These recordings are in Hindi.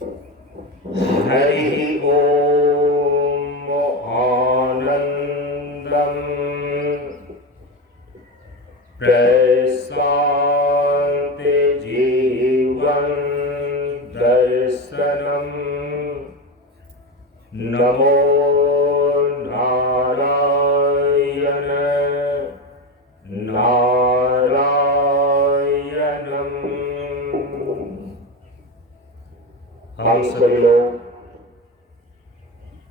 हरि ओम आनंदम प्रशांति जीवन दर्शनम नमो नारायण नारायणम। हम सभी लोग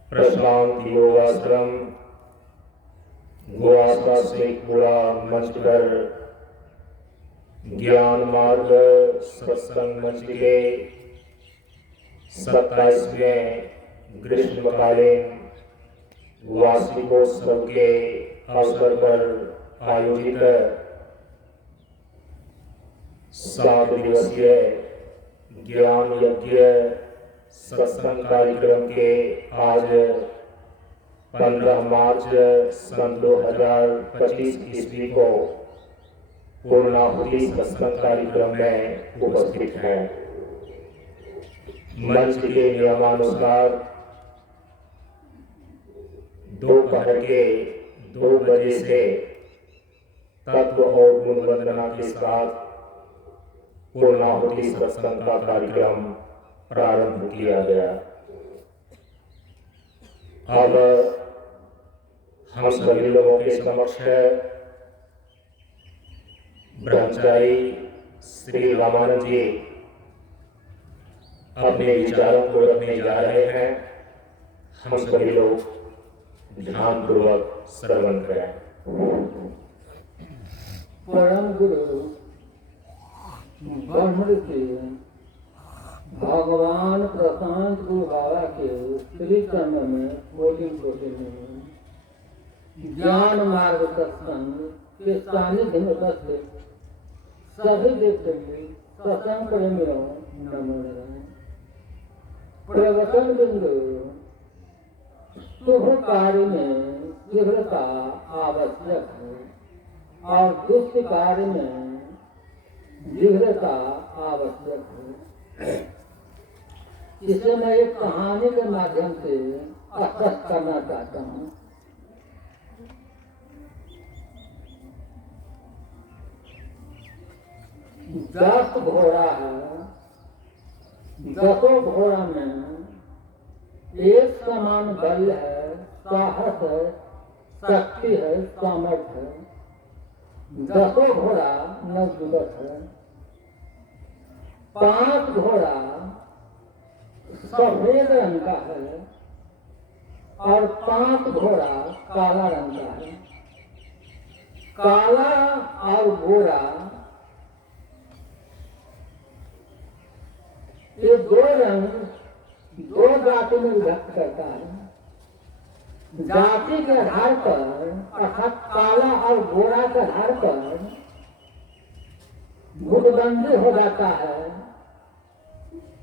प्रशांत योगाश्रम गोवासा शेखपुरा मंच पर ज्ञान मार्ग सत्संग मंच के 27वें ग्रीष्मकालीन वार्षिकोत्सव के अवसर पर आयोजित 7 दिवसीय ज्ञान यज्ञ सत्संग कार्यक्रम के आज 15 मार्च सन 2025 ईस्वी को पूर्णाहुति सत्संग कार्यक्रम में उपस्थित हैं। मंच के नियमानुसार दोपहर के 2 बजे से तत्व और गुण वंदना के साथ पूर्णाहुति सत्संग का कार्यक्रम प्रारंभ किया गया। अब हम सभी लोगों के समक्ष ब्रह्मचारी श्री रामानंद जी अपने विचारों को रखने जा रहे हैं। हम सभी लोग ध्यानपूर्वक श्रवण करें। परम गुरु ब्रह्मऋषि भगवान प्रशांत गुरु बाबा के श्री चरण में कोटि ज्ञान मार्ग सत्संग के सानिध्य में उपस्थित सभी देवताओं सत्संग प्रेमियों नमो नारायण। प्रवचन बिंदु शुभ कार्य में शीघ्रता आवश्यक है और दुष्ट कार्य में शीघ्रता आवश्यक है। इसे मैं एक कहानी के माध्यम से स्पष्ट करना चाहता हूँ। दस घोड़ा है, 10 घोड़ा में एक समान बल है, साहस है, शक्ति है, सामर्थ्य है। 10 घोड़ा नवजुवक है। 5 घोड़ा सफेद रंग का है और 5 घोड़ा काला रंग का है। काला और गोरा ये 2 रंग 2 जाति में विभक्त करता है। जाति के आधार पर अर्थात काला और गोरा के आधार पर गुटबंदी हो जाता है,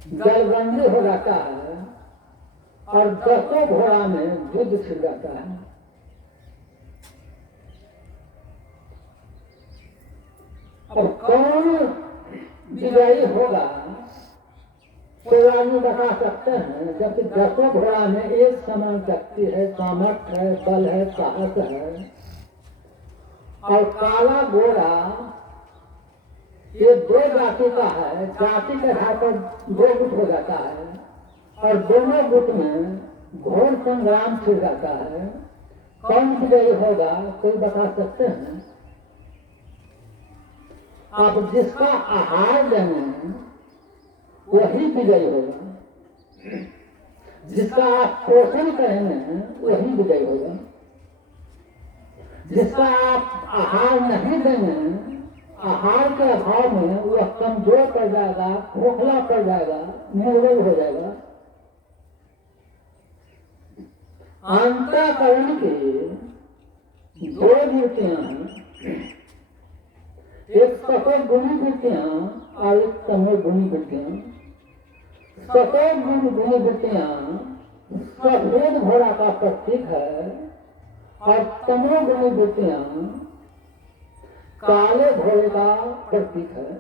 दलबंदी हो जाता है और 10 घोड़ा में युद्ध छिड़ जाता है। अब कौन विजयी होगा कोई आदमी बता सकते हैं, जबकि 10 घोड़ा में एक समान शक्ति है, सामर्थ्य है, बल है, साहस है। और काला घोड़ा ये 2 जाति का है। जाति के आधार पर 2 गुट हो जाता है और दोनों गुट में घोर संग्राम छिड़ जाता है। कौन विजयी होगा कोई बता सकते हैं? आप जिसका आहार देंगे वही विजयी होगा, जिसका आप पोषण करेंगे वही विजयी होगा। जिसका आप आहार नहीं देंगे, आहार के अभाव में वह कमजोर पड़ जाएगा, खोखला पड़ जाएगा, निर्बल हो जाएगा। अंतःकरण की 2 वृत्तियां हैं, एक सफल गुणी वृत्तियां और एक तमो गुणी वृत्तियां। सफेद गुणी वृत्तियां सफेद घोड़ा का प्रतीक है और तमो गुणी वृत्तियां काले घोड़े का प्रतीक है।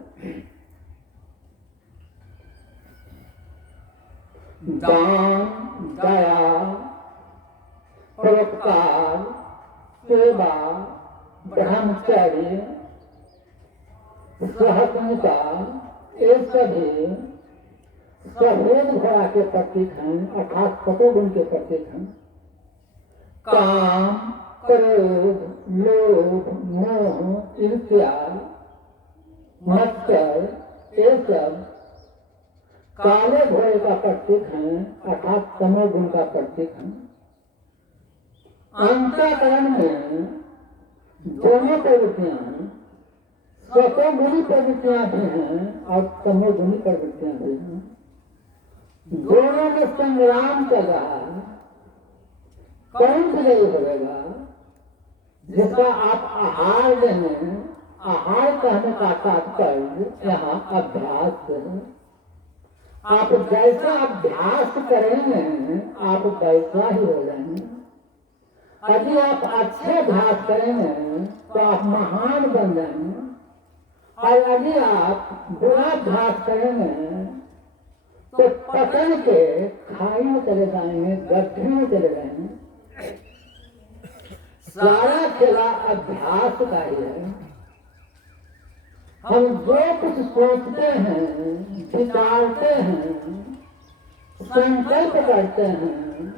दान, दया, परोपकार, सेवा, ब्रह्मचर्य, सहस्रता, ये सभी सफेद घोड़ा के प्रतीक हैं, अर्थात सतोगुण के प्रतीक हैं। काम, क्रोध, लोभ, मोह, ईर्ष्या, मत्सर, ये सब काले घोड़े का प्रतीक है, अर्थात तमोगुण का प्रतीक है। अंतःकरण में दोनों प्रवृत्तियां हैं, सतोगुणी प्रवृत्तियां भी हैं और तमोगुणी प्रवृत्तियां भी हैं। दोनों में संग्राम चल रहा है। कौन विजयी होगा? जिसका आप आहार लेंगे। आहार कहने का तात्पर्य यहाँ अभ्यास है। आप जैसा अभ्यास करेंगे आप वैसा ही हो जाएंगे। यदि आप अच्छे अभ्यास करेंगे तो आप महान बन जाएंगे, और यदि आप बुरा अभ्यास करेंगे तो पकड़ के खाई में चले जाएंगे, गड्ढे में चले जाएंगे। सारा खेला अभ्यास का ही है। हम जो कुछ सोचते हैं, विचारते हैं, संकल्प करते हैं,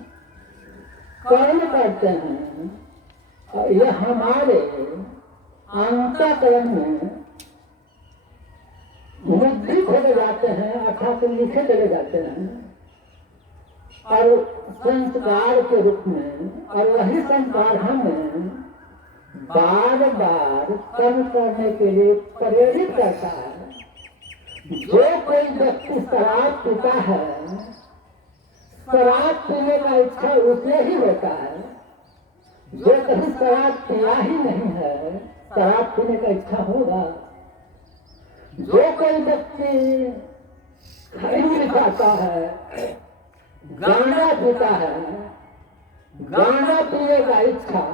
कर्म करते हैं, यह हमारे अंतःकरण में मुद्रित होते जाते हैं, अर्थात लिखे चले जाते हैं, और संस्कार के रूप में, और वही संस्कार हमें बार बार कर्म करने के लिए प्रेरित करता है। जो कोई व्यक्ति शराब पीता है, शराब पीने का इच्छा उसे ही होता है। जो कभी शराब पिया ही नहीं है, शराब पीने का इच्छा होगा। जो कोई व्यक्ति खरीद खाता है, गांजा पीता है, गांजा पीने का इच्छा,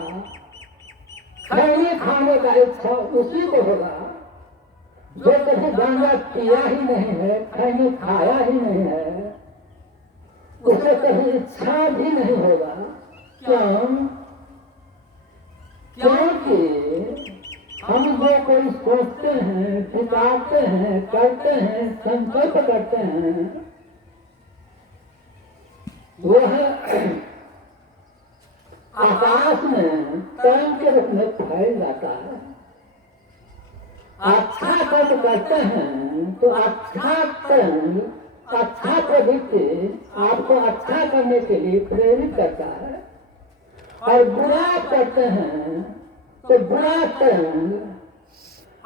खैनी खाने का इच्छा उसी को होगा। जो कभी गांजा पिया ही नहीं है, खैनी खाया ही नहीं है, उसे कभी इच्छा भी नहीं होगा। क्यों? क्योंकि हम जो कोई सोचते हैं, विचारते हैं, करते हैं, संकल्प करते हैं, वह आकाश में कर्म के रूप में फैल जाता है। अच्छा कर्म करते हैं तो अच्छा कर्म, अच्छा प्रवृत्ति आपको अच्छा करने के लिए प्रेरित करता है, और बुरा करते हैं तो बुरा कर्म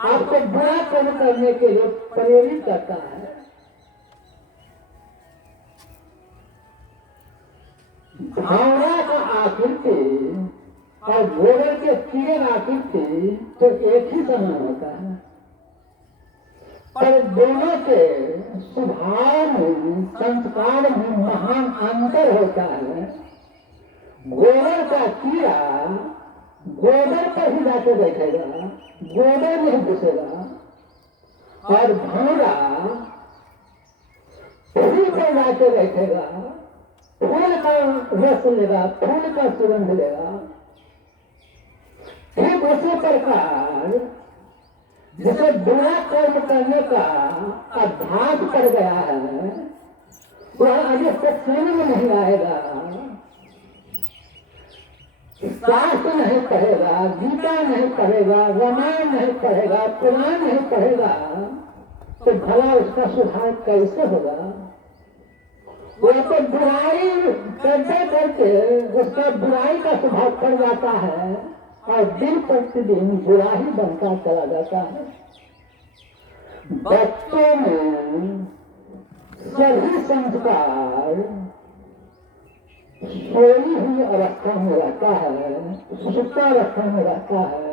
आपको बुरा कर्म करने के लिए प्रेरित करता है। भावना का आकृति और गोबर के कीड़े आकृति तो एक ही समान होता है, पर दोनों के स्वभाव में, संस्कार में महान अंतर होता है। गोबर का कीड़ा गोबर पर ही जाके बैठेगा, गोबर नहीं घुसेगा, और भावना फूल पर जाके बैठेगा, फूल का रस लेगा, फूल का सुगंध लेगा। ठीक उसी प्रकार जिसे बुरा कर्म करने का अभ्यास कर गया है, वह अभी सत्संग में नहीं आएगा, शास्त्र नहीं पढ़ेगा, गीता नहीं पढ़ेगा, रामायण नहीं पढ़ेगा, पुराण नहीं पढ़ेगा, तो भला उसका सुधार कैसे होगा? वह तो बुराई करते करते उसका बुराई का स्वभाव पड़ जाता है, और दिन प्रतिदिन बुरा ही बनता चला जाता है। बच्चों में सभी संस्कार सोई हुई अवस्था में रहता है, सुप्ता अवस्था में रहता है,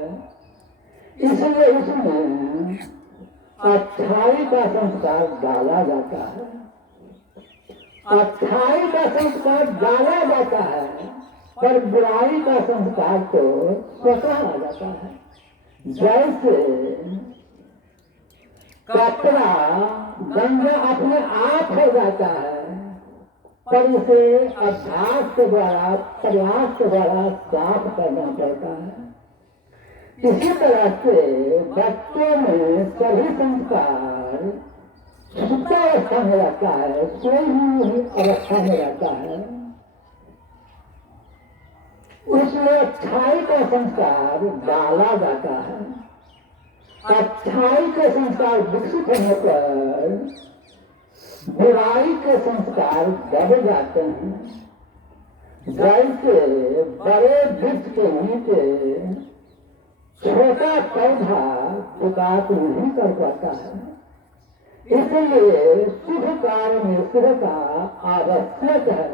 इसलिए उसमें अच्छाई का संस्कार डाला जाता है। अच्छाई का संस्कार डाला जाता है, पर बुराई का संस्कार तो स्वतः आ जाता है। जैसे कपड़ा गंदा अपने आप हो जाता है, पर इसे अभ्यास के द्वारा, प्रयास के द्वारा साफ करना पड़ता है। इसी तरह से बच्चों में सभी संस्कार सुप्तावस्था में रहता है, सोई हुई अवस्था में रहता है। उसमें अच्छाई का संस्कार डाला जाता है। अच्छाई के संस्कार विकसित होने पर बुराई के संस्कार दब जाते हैं। जैसे बड़े वृक्ष के नीचे छोटा पौधा विकास नहीं कर पाता है, इसलिए शुभ कार्य में शुभता आवश्यक है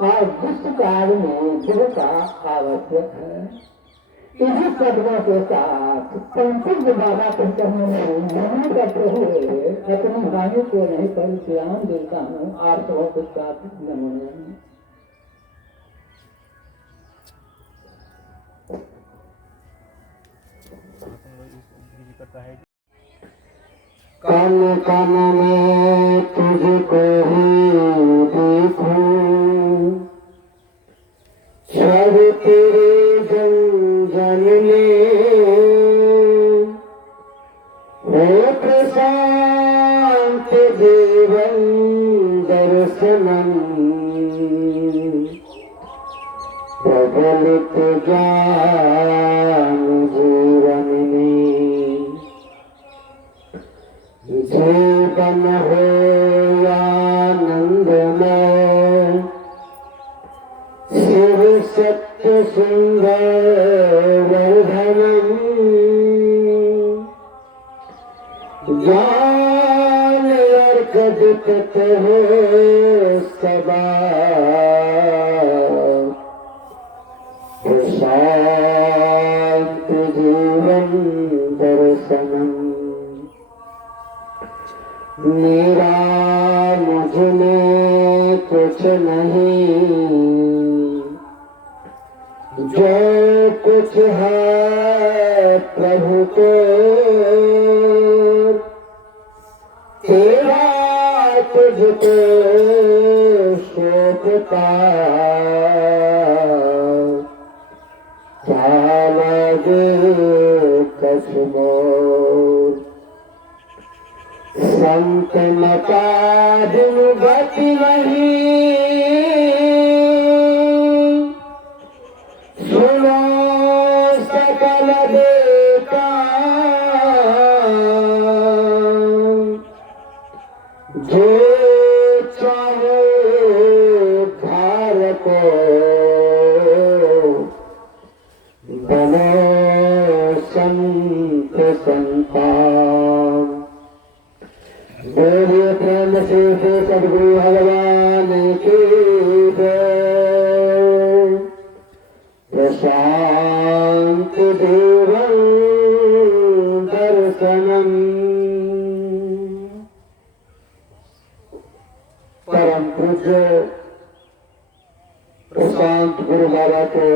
और दुष्ट कार्य में शुभता आवश्यक है। इन्हीं कदमों के साथ संपूर्ण बाबा पंचम में नहीं करते हुए अपनी वाणी को नहीं पर ध्यान देता हूँ। आप सबों के साथ नमूने कन कन में तुझको ही देखूं, सब तेरे जन जन में हो प्रशांत जीवन दर्शनम, प्रबलित ज्ञान जीवन में जीवन हो आनंद में, शिव सत्य सुंदर वर्धनम, ज्ञान अर्क दिखत हो सदा, शांत जीवन दर्शनम। मेरा मुझ में कुछ नहीं, जो कुछ है प्रभु को, तेरा तुझको शोभता, क्या लगे कसमोर। संत मता दिन गति नहीं, सुनो सकल देता, जो चाहे धार को बनो संत संतान। बोलिए प्रेम से सद्गुरु भगवान की जय। प्रशांत जीवन दर्शनम। परम पूज्य प्रशांत गुरु बाबा के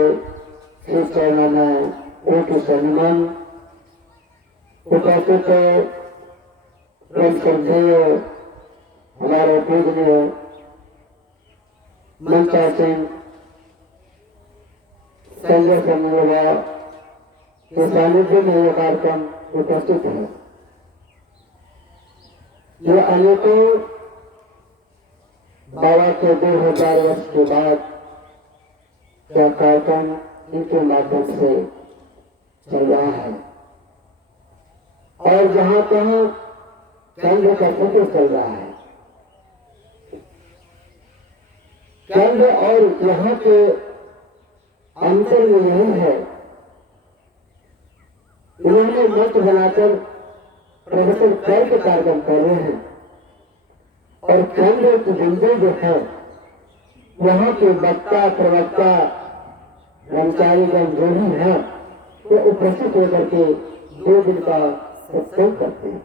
श्री चरणों में कोटि सम्मान। उपस्थित परम श्रद्धेय हमारे पूजनीय मंचा सिंह संजय समूह के सानिध्य में यह कार्यक्रम उपस्थित है। यह अनेकों बाबा के 2000 वर्ष के बाद यह कार्यक्रम इनके माध्यम से चल रहा है और जहाँ कहीं केंद्र का फोटो चल रहा है। केंद्र और यहाँ के अंतर में यही है, उन्होंने मंच बनाकर प्रवचन करके कार्यक्रम कर रहे हैं और केंद्र की जिंदगी जो है वहाँ के वक्ता प्रवक्ता कर्मचारीगण जो भी है वो उपस्थित होकर के 2 दिन का सत्संग करते हैं,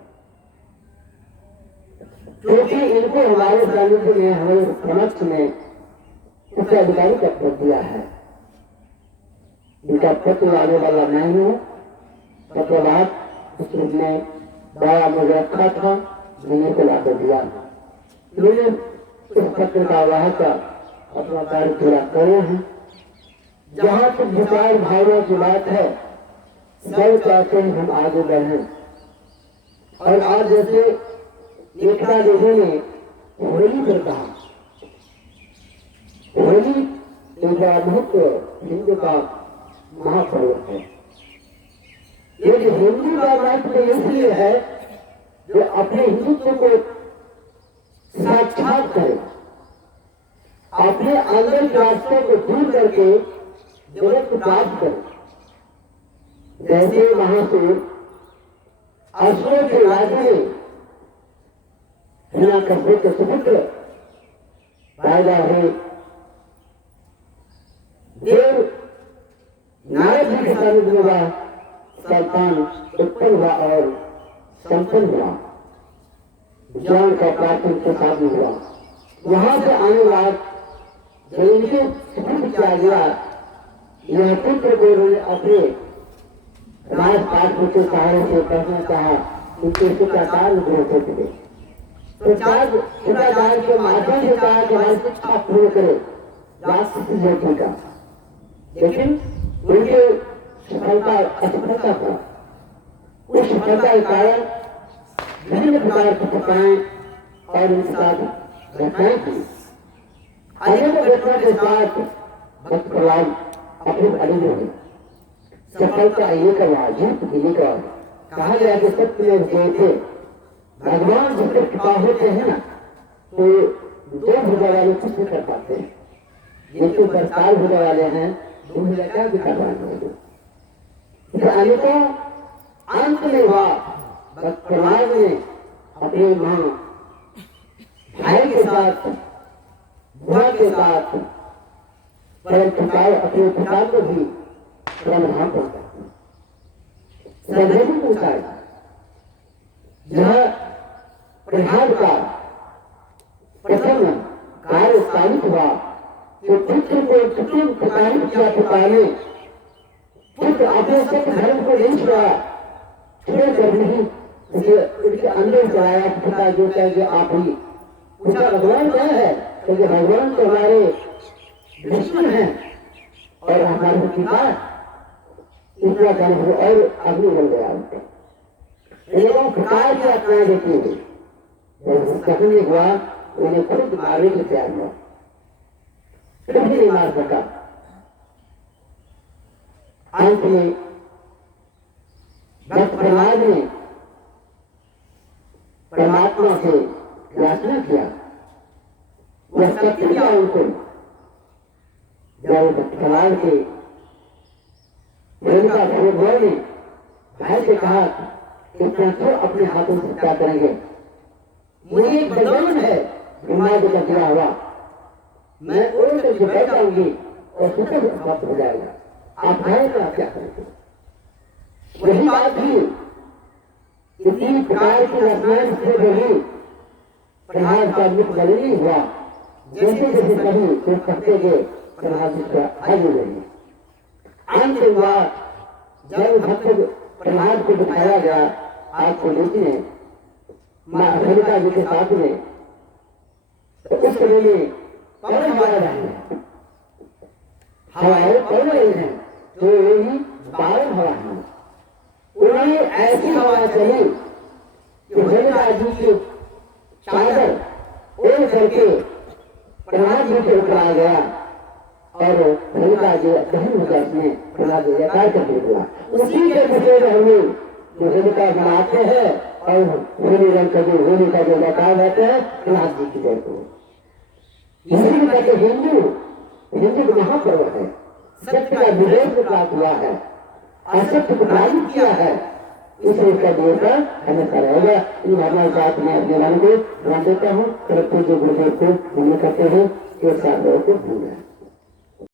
क्योंकि इनको हमारे सानिध्य में हमारे समक्ष में उसके अधिकारी का पद दिया है। इनका पत्र लाने वाला मैं हूँ। पत्रवाद उस रूप में बाबा मुझे रखा था, मैंने को लाकर दिया। मैंने इस पत्र का वाहक अपना कार्य पूरा करे हैं। जहाँ तक विचार भावना की बात है, सब चाहते हैं हम आगे बढ़ें। और आज जैसे एकता देवी ने होली पर कहा, होली एक अद्भुत हिंदू का महापर्व है। ये जो हिंदू का महत्व इसलिए है जो अपने हिंदुत्व को साक्षात करे, अपने अंदर के रास्तों को दूर करके जगत को प्राप्त करे। जैसे महासुर असुरों के राज्य में हिरण्यकश्यप के सुपुत्र पैदा हुए, देव नारद जी के सानिध्य में संतान उत्पन्न हुआ और संपन्न हुआ, ज्ञान का प्राथमिक प्रसाद हुआ। यहाँ से आने बाद जब इनके सुपुत्र किया गया, यह पुत्र को उन्होंने अपने राजपाट के सहारे से पढ़ना चाहा, उनके शिक्षाचार्य ग्रह थे। तो शिक्षाचार्य के माध्यम से कहा कि हमारी शिक्षा पूर्ण करे राष्ट्र का, लेकिन उनके सफलता असफलता था। उस सफलता के कारण विभिन्न प्रकार की घटनाएं और उनके साथ घटनाएं थी। अनेकों घटना के साथ भक्त प्रहलाद अपने अड़िग हो गए। सफलता ये करवा, जीत दिली का कहा गया कि सत्य में गए थे। भगवान जब तक कृपा होते हैं ना, तो दो भुजा वाले कुछ नहीं कर पाते हैं। ये तो सरकार भुजा वाले हैं, उन्हें क्या भी करवाएंगे। अनेकों अंत में हुआ, भक्त प्रहलाद ने अपने मां भाई के साथ, बुआ के साथ परम पिता अपने पिता को भी प्रणाम करता सर्वोपरि पहुंचाया। यह प्रहलाद का प्रथम कार्य साबित हुआ कि पुत्र को कितने प्रताड़ित किया पिता ने। पुत्र अपने सत्य धर्म को नहीं छोड़ा, छोड़ कर नहीं उनके अंदर चलाया। पिता जो कहे आप ही पूछा, भगवान क्या है? क्योंकि भगवान तो हमारे दुश्मन हैं और हमारे पिता इतना कर्म हो और अग्नि बन गया उनका। एवं प्रकार की आत्माएं देती हुई कठिन हुआ, उन्हें खुद मारने के तैयार हुआ, फिर भी नहीं मार सका। अंत में भक्त प्रहलाद ने परमात्मा से याचना किया, वह सत्य किया उनको। जब भक्त प्रहलाद के प्रेमिका भगवान ने भाई से कहा, इतना तो अपने हाथों से क्या करेंगे, मुझे एक बलिदान है, हिमालय का गिरा हुआ, मैं ओढ़ करके बैठ जाऊंगी और सुखद प्राप्त हो जाएगा, आप भाई का क्या करेंगे? वही बात भी इसी प्रकार की रचनाएं से बनी प्रहलाद का मुख बदली हुआ। जैसे जैसे कभी तो कहते गए प्रहलाद जी का हल हो गई। अंत हुआ जब भक्त प्रहलाद को दिखाया गया आपको देखने माँ हरिका जी के साथ में, तो उस समय में कौन हमारा रहे हवाएं कौन रही हैं, तो यही 12 हवा है। उन्होंने ऐसी हवा चली कि हरिका जी की चादर ओढ़ करके प्रहलाद जी के ऊपर आ गया और हरिका जी दहन हो गया, उसमें प्रहलाद जी जयकार करके निकला। उसी के विषय में हमें जो होलिका बनाते हैं और होली रंग का जो होली का जो जयकार रहते हैं प्रहलाद जी की जय को। इसी कहते हिंदू का महापर्व है। सत्य का विरोध प्राप्त हुआ है, असत्य को पराजित किया है, इसलिए इसका विरोध हमेशा रहेगा। इन भावना के साथ मैं अपने मन को ध्यान देता हूँ। तरफ जो गुरुदेव को हमने करते हैं एक साथ को भूल